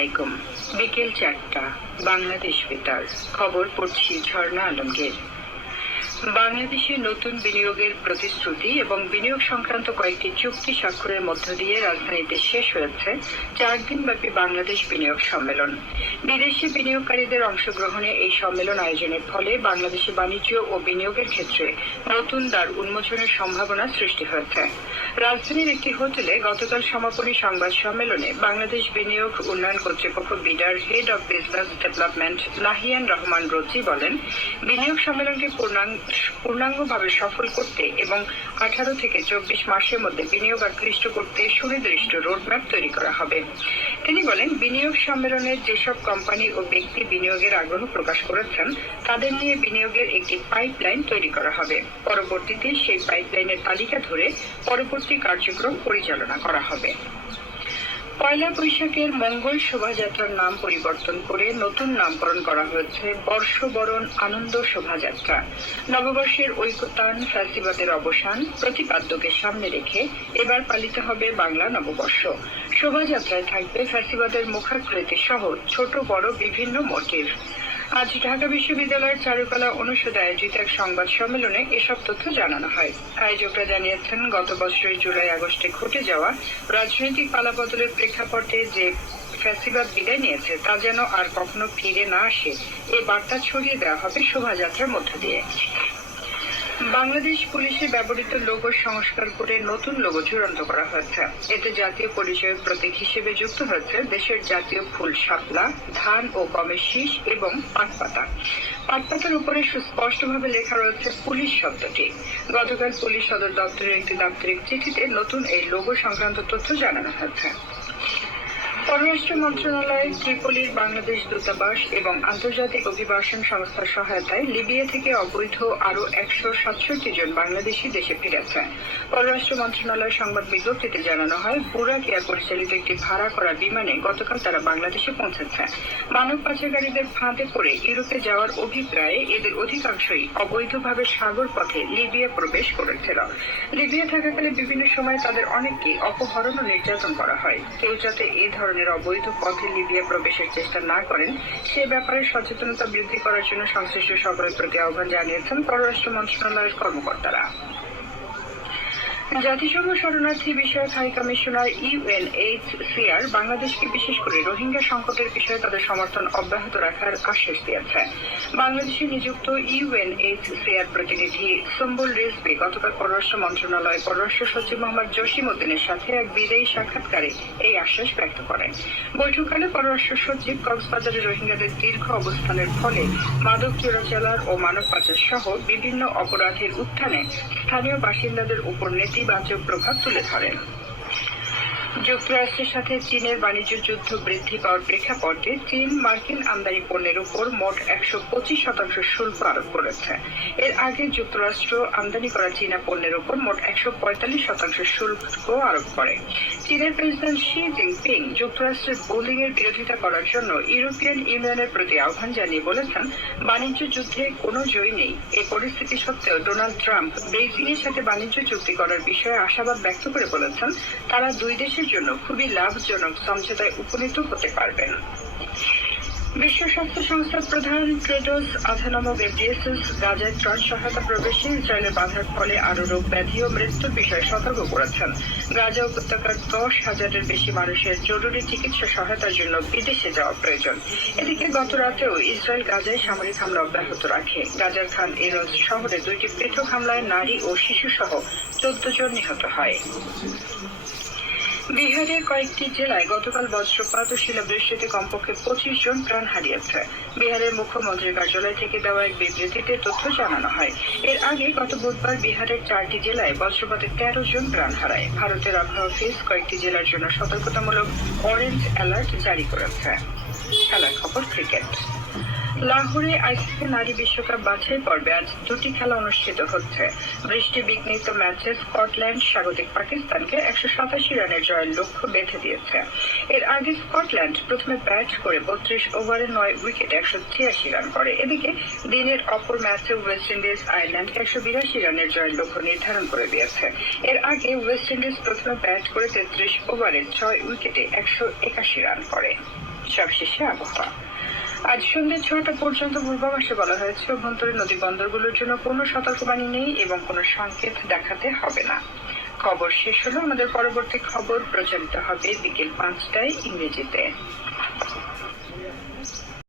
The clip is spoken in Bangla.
আলাইকুম। বিকেল 4টা, বাংলাদেশ বেতার। খবর পড়ছি ঝর্ণা আলমগীর। বাংলাদেশে নতুন বিনিয়োগের প্রতিশ্রুতি এবং বিনিয়োগ সংক্রান্ত কয়েকটি চুক্তি স্বাক্ষরের মধ্য দিয়ে রাজধানীতে শেষ হয়েছে 4 দিনব্যাপী বাংলাদেশ বিনিয়োগ সম্মেলন। বিদেশি বিনিয়োগকারীদের অংশগ্রহণে এই সম্মেলন আয়োজনের ফলে বাংলাদেশে বাণিজ্য ও বিনিয়োগের ক্ষেত্রে নতুন দ্বার উন্মোচনের সম্ভাবনা সৃষ্টি হয়েছে। রাজধানীর একটি হোটেলে গতকাল সমাপনী সংবাদ সম্মেলনে বাংলাদেশ বিনিয়োগ উন্নয়ন কর্তৃপক্ষ বিডার head of business development Nahian Rahman Rozi বলেন, বিনিয়োগ সম্মেলনকে পূর্ণাঙ্গভাবে সফল করতে এবং 18 থেকে 24 মাসের মধ্যে বিনিয়োগ আকৃষ্ট করতে সুনির্দিষ্ট রোডম্যাপ তৈরি করা হবে। তিনি বলেন, বিনিয়োগ সম্মেলনে যেসব কোম্পানি ও ব্যক্তি বিনিয়োগের আগ্রহ প্রকাশ করেছেন তাদের নিয়ে বিনিয়োগের একটি পাইপলাইন তৈরি করা হবে। পরবর্তীতে সেই পাইপলাইনের তালিকা ধরে পরবর্তী কার্যক্রম পরিচালনা করা হবে। পয়লা বৈশাখের মঙ্গল শোভাযাত্রার নাম পরিবর্তন করে নতুন নামকরণ করা হয়েছে বর্ষবরণ আনন্দ শোভাযাত্রা। নববর্ষের ঐকতান, ফ্যাসিবাদের অবসান প্রতিপাদ্যকে সামনে রেখে এবার পালিত হবে বাংলা নববর্ষ। শোভাযাত্রায় থাকবে ফ্যাসিবাদের মুখাকৃতি সহ ছোট বড় বিভিন্ন মোটিভ। আজ ঢাকা বিশ্ববিদ্যালয়ের চারুকলা অনুষদে আয়োজিত এক সংবাদ সম্মেলনে এসব তথ্য জানানো হয়। আয়োজকরা জানিয়েছেন, গত বছরের জুলাই আগস্টে ঘটে যাওয়া রাজনৈতিক পালাবদলের প্রেক্ষাপটে যে ফ্যাসিবাদ বিদায় নিয়েছে তা যেন আর কখনো ফিরে না আসে, এ বার্তা ছড়িয়ে দেওয়া হবে শোভাযাত্রার মধ্য দিয়ে। বাংলাদেশ পুলিশে ব্যবহৃত লোগো সংস্কার করে নতুন লোগো চূড়ান্ত করা হয়েছে। এতে জাতীয় পরিচয়ের প্রতীক হিসেবে যুক্ত হয়েছে দেশের জাতীয় ফুল শাপলা, ধান ও গমের শীষ এবং পাটপাতা। পাটপাতার উপরে সুস্পষ্টভাবে লেখা রয়েছে পুলিশ শব্দটি। গতকাল পুলিশ সদর দপ্তরের একটি দাপ্তরিক চিঠিতে নতুন এই লোগো সংক্রান্ত তথ্য জানানো হয়েছে। পররাষ্ট্র মন্ত্রণালয়, ত্রিপোলির বাংলাদেশ দূতাবাস এবং আন্তর্জাতিক অভিবাসন সংস্থার সহায়তায় লিবিয়া থেকে অবৈধ আরও 167 জন বাংলাদেশি দেশে ফিরেছে। পররাষ্ট্র মন্ত্রণালয়ের সংবাদ বিজ্ঞপ্তিতে জানানো হয়, বুরাক এয়ার পরিচালিত একটি ভাড়া করা বিমানে গতকাল তারা বাংলাদেশে পৌঁছেছে। মানব পাচারকারীদের ফাঁদে পড়ে ইউরোপে যাওয়ার অভিপ্রায়ে এদের অধিকাংশই অবৈধভাবে সাগর পথে লিবিয়া প্রবেশ করেছিল। লিবিয়া থাকাকালে বিভিন্ন সময় তাদের অনেককেই অপহরণ ও নির্যাতন করা হয়। কেউ যাতে এই ধরনের অবৈধ পথে লিবিয়া প্রবেশের চেষ্টা না করেন সে ব্যাপারে সচেতনতা বৃদ্ধি করার জন্য সংশ্লিষ্ট সকলের প্রতি আহ্বান জানিয়েছেন পররাষ্ট্র মন্ত্রণালয়ের কর্মকর্তারা। জাতিসংঘ শরণার্থী বিষয়ক হাই কমিশনার UNHCR বাংলাদেশকে বিশেষ করে রোহিঙ্গা সংকটের বিষয়ে তাদের সমর্থন অব্যাহত রাখার আশ্বাস দিয়েছে। বাংলাদেশে নিযুক্ত UNHCR প্রতিনিধি সুম্বুল রিজভী গতকাল পররাষ্ট্র মন্ত্রণালয়ের পররাষ্ট্র সচিব মোহাম্মদ জসিম উদ্দিনের সাথে এক বিদায়ী সাক্ষাৎকারে এই আশ্বাস ব্যক্ত করেন। বৈঠককালে পররাষ্ট্র সচিব কক্সবাজারে রোহিঙ্গাদের দীর্ঘ অবস্থানের ফলে মাদক চোরাচালান ও মানব পাচার সহ বিভিন্ন অপরাধের উত্থানে স্থানীয় বাসিন্দাদের উপর নেতিবাচক প্রভাব তুলে ধরেন। যুক্তরাষ্ট্রের সাথে চীনের বাণিজ্য যুদ্ধ বৃদ্ধি পাওয়ার প্রেক্ষাপটে চীন মার্কিন আমদানি পণ্যের উপর মোট 125% শুল্ক আরোপ করেছে। এর আগে যুক্তরাষ্ট্র আমদানি করা চীনা পণ্যের উপর মোট 145% শুল্ক আরোপ করে। চীনের প্রেসিডেন্ট শি জিনপিং যুক্তরাষ্ট্রের বোলিং এর বিরোধিতা করার জন্য ইউরোপিয়ান ইউনিয়নের প্রতি আহ্বান জানিয়ে বলেছেন, বাণিজ্য যুদ্ধে কোনো জয় নেই। এই পরিস্থিতি সত্ত্বেও ডোনাল্ড ট্রাম্প বেইজিং এর সাথে বাণিজ্য চুক্তি করার বিষয়ে আশাবাদ ব্যক্ত করে বলেছেন, তারা দুই দেশের জন্য খুবই লাভজনক সমঝোতায় উপনীত হতে পারবেন। বিশ্ব স্বাস্থ্য সংস্থার প্রধান টেড্রোস আধানম গেব্রিয়েসাস গাজায় ত্রাণ সহায়তা প্রবেশে ইসরায়েলের বাধার ফলে আরও রোগ ব্যাধি ও মৃত্যুর বিষয়ে সতর্ক করেছেন। গাজা উপত্যকার 10,000-এর বেশি মানুষের জরুরি চিকিৎসা সহায়তার জন্য বিদেশে যাওয়া প্রয়োজন। এদিকে গত রাতেও ইসরায়েল গাজায় সামরিক হামলা অব্যাহত রাখে। গাজার খান ইউনুস শহরে 2টি পৃথক হামলায় নারী ও শিশু সহ 14 জন নিহত হয়। বিহারের কয়েকটি জেলায় গতকাল বজ্রপাত ও শিলাবৃষ্টিতে কমপক্ষে 25 জন প্রাণ হারিয়েছে। বিহারের মুখ্যমন্ত্রীর কার্যালয় থেকে দেওয়া এক বিবৃতিতে তথ্য জানানো হয়। এর আগে গত বুধবার বিহারের 4টি জেলায় বজ্রপাতে 13 জন প্রাণ হারায়। ভারতের আবহাওয়া অফিস কয়েকটি জেলার জন্য সতর্কতামূলক অরেঞ্জ অ্যালার্ট জারি করেছে। খেলার খবর ক্রিকেট। লাহোরে আইসিসি নারী বিশ্বকাপ বাছাই পর্বে আজ 2টি খেলা অনুষ্ঠিত হচ্ছে। বৃষ্টি বিঘ্নিত ম্যাচে স্কটল্যান্ড স্বাগতিক পাকিস্তানকে 187 রানের জয়ের লক্ষ্য বেঁধে দিয়েছে। এর আগে স্কটল্যান্ড প্রথমে ব্যাট করে 32 ওভারে 9 উইকেটে 186 রান করে। এদিকে দিনের অপর ম্যাচে ওয়েস্ট ইন্ডিজ আয়ারল্যান্ডকে 182 রানের জয়ের লক্ষ্য নির্ধারণ করে দিয়েছে। এর আগে ওয়েস্ট ইন্ডিজ প্রথমে ব্যাট করে 33 ওভারে 6 উইকেটে 181 রান করে। সবশেষে আবহাওয়া। আজ সন্ধ্যে 6টা পর্যন্ত পূর্বাভাসে বলা হয়েছে অভ্যন্তরীণ নদী বন্দরগুলোর জন্য কোনো সতর্কবাণী নেই এবং কোনো সংকেত দেখাতে হবে না। খবর শেষ হলো। আমাদের পরবর্তী খবর প্রচারিত হবে বিকেল 5টায় ইংরেজিতে।